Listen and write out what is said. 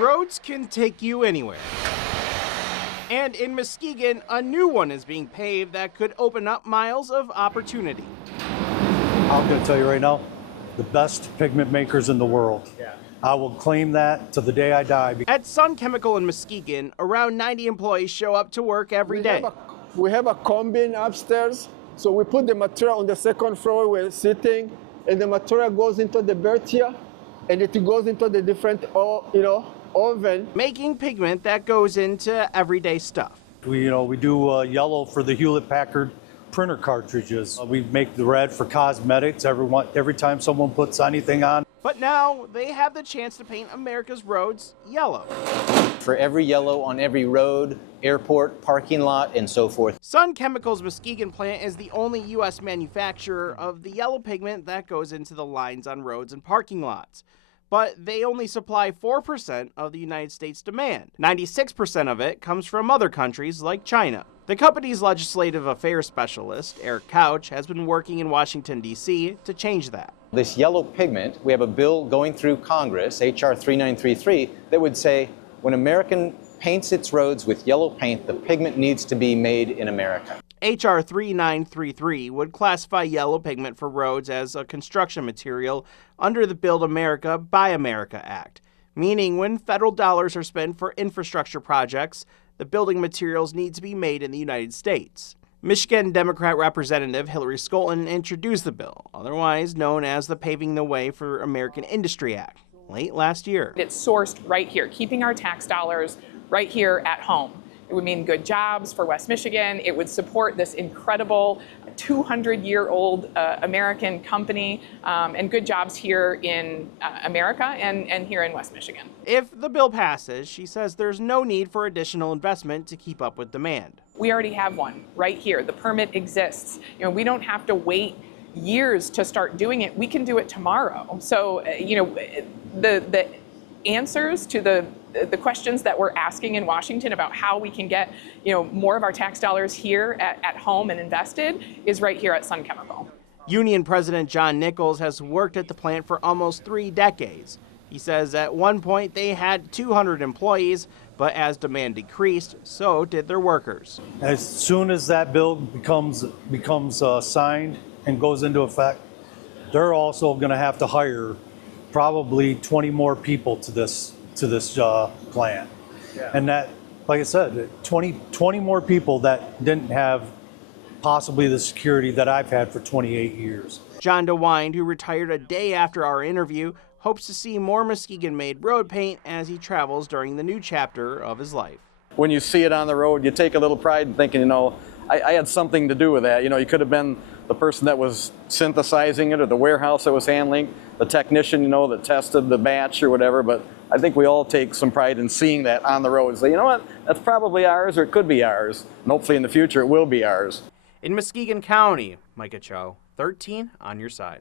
Roads can take you anywhere. And in Muskegon, a new one is being paved that could open up miles of opportunity. I'm going to tell you right now, the best pigment makers in the world. Yeah. I will claim that to the day I die. At Sun Chemical in Muskegon, around 90 employees show up to work every day. We have a combine upstairs, so we put the material on the second floor we're sitting, and the material goes into the bed here, and it goes into the different, oven. Making pigment that goes into everyday stuff. We do yellow for the Hewlett-Packard printer cartridges. We make the red for cosmetics every time someone puts anything on. But now they have the chance to paint America's roads yellow. For every yellow on every road, airport, parking lot, and so forth. Sun Chemical's Muskegon plant is the only U.S. manufacturer of the yellow pigment that goes into the lines on roads and parking lots. But they only supply 4% of the United States demand. 96% of it comes from other countries like China. The company's legislative affairs specialist, Eric Couch, has been working in Washington, D.C. to change that. This yellow pigment, we have a bill going through Congress, H.R. 3933, that would say when American paints its roads with yellow paint, the pigment needs to be made in America. H.R. 3933 would classify yellow pigment for roads as a construction material under the Build America, Buy America Act, meaning when federal dollars are spent for infrastructure projects, the building materials need to be made in the United States. Michigan Democrat Representative Hillary Scholten introduced the bill, otherwise known as the Paving the Way for American Industry Act, late last year. It's sourced right here, keeping our tax dollars right here at home. It would mean good jobs for West Michigan. It would support this incredible 200-year-old American company and good jobs here in America and here in West Michigan. If the bill passes, she says there's no need for additional investment to keep up with demand. We already have one right here. The permit exists. We don't have to wait years to start doing it. We can do it tomorrow. So, the answers to the questions that we're asking in Washington about how we can get more of our tax dollars here at home and invested is right here at Sun Chemical. Union President John Nichols has worked at the plant for almost 3 decades. He says at one point they had 200 employees, but as demand decreased, so did their workers. As soon as that bill becomes signed and goes into effect, they're also going to have to hire probably 20 more people to this plant. Yeah. And that, like I said, 20 more people that didn't have possibly the security that I've had for 28 years. John DeWind, who retired a day after our interview, hopes to see more Muskegon-made road paint as he travels during the new chapter of his life. When you see it on the road, you take a little pride in thinking, I had something to do with that. You could have been the person that was synthesizing it or the warehouse that was handling, the technician, that tested the batch or whatever, but I think we all take some pride in seeing that on the road and say, you know what, that's probably ours or it could be ours. And hopefully in the future it will be ours. In Muskegon County, Micah Cho, 13 on your side.